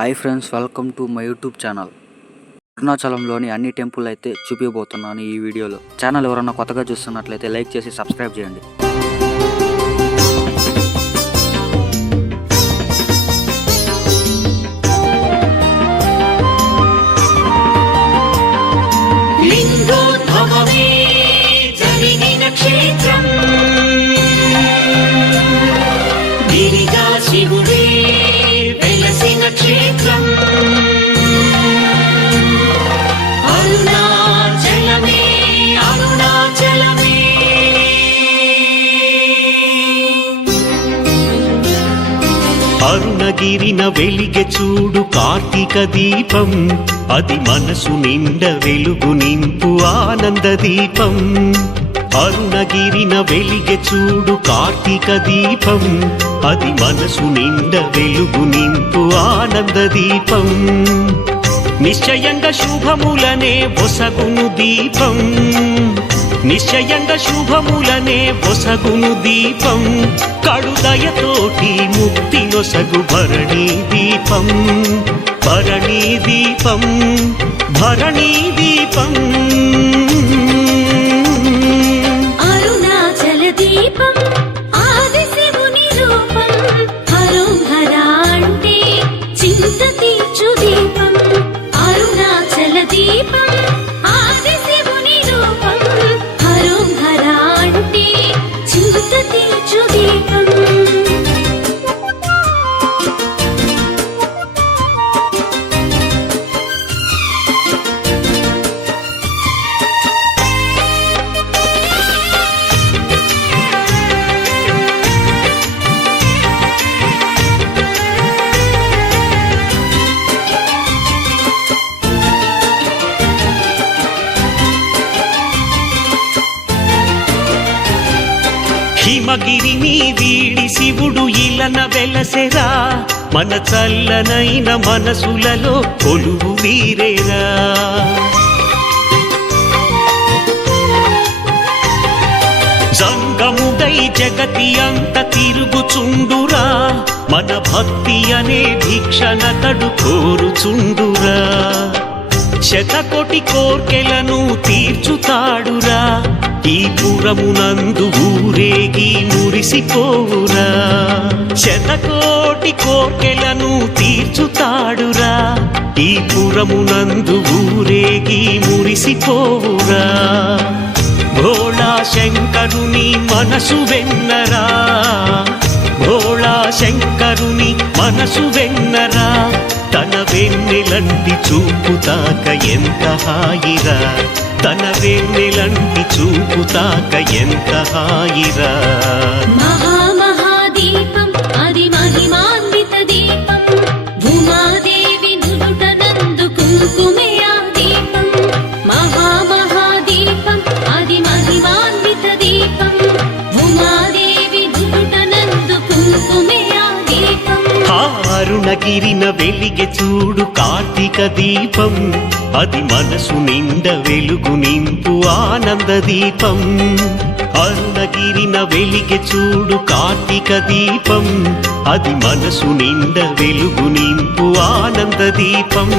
Hi friends, welcome to my YouTube channel. అరుణాచలంలోని అన్ని temple అయితే చూపించబోతున్నాను ఈ వీడియోలో. ఛానల్ ఎవరన్నా కొత్తగా చూస్తున్నట్లయితే లైక్ చేసి సబ్స్క్రైబ్ చేయండి. శివుడే వెలసిన క్షేత్రం అరుణాచలమే అరుణాచలమే. అరుణగిరిన వెలిగె చూడు కార్తీక దీపం, అది మనసు నిండ వెలుగు నింపు ఆనంద దీపం. అరుణగిరిన వెలిగె చూడు కార్తీక దీపం, అది మనసు నిండ వెలుగు నింపు ఆనంద దీపం. నిశ్చయంగా శుభములనే ఒసగును దీపం, నిశ్చయంగా శుభములనే ఒసగును దీపం. కడుదయతోటి ముక్తి నొసగు భరణీ దీపం, భరణీ దీపం, భరణీ దీపం. అరుణాచల దీపం ఆది శివుని రూపం, హరం హరా అంటే చింత తీర్చు దీపం. అరుణాచల దీపం ఆది శివుని రూపం, హరం హరా అంటే చింత తీర్చు దీపం. హిమగిరిని వీడి శివుడు ఇలన వెలసెరా, మన చల్లనైన మనసులలో కొలువు వీరేరా. జంగముడై జగతి అంత తిరుగుచుండురా, మన భక్తి అనే భిక్షణతడు కోరుచుండురా. శతకోటి కోర్కెలను తీర్చుతాడురా, ఈ పురమునందు ఊరేగి మురిసిపోవురా. శతకోటి కోర్కెలను తీర్చుతాడురా, ఈ పురమునందు ఊరేగి మురిసిపోవురా. భోళా శంకరుని మనసు వెన్నరా, భోళా శంకరుని మనసు వెన్నరా. తన వెన్నెలంటి చూపుతాక ఎంత హాయిరా, తన వెన్నెలంటి చూపుతాక ఎంత హాయిరా. మహామహాదీపం అది మహిమాన్విత దీపం, భూమాదేవి నుదుటనందు కుంకుమే ఆ దీపం. మహామహాదీపం అది మహిమాన్విత దీపం, భూమాదేవి నుదుటనందు కుంకుమే ఆ దీపం. అరుణగిరిన వెలిగె చూడు కార్తీక దీపం, అది మనసు నిండ వెలుగు నింపు ఆనంద దీపం. అరుణగిరిన వెలిగె చూడు కార్తీక దీపం, అది మనసు నిండ వెలుగు నింపు ఆనంద దీపం.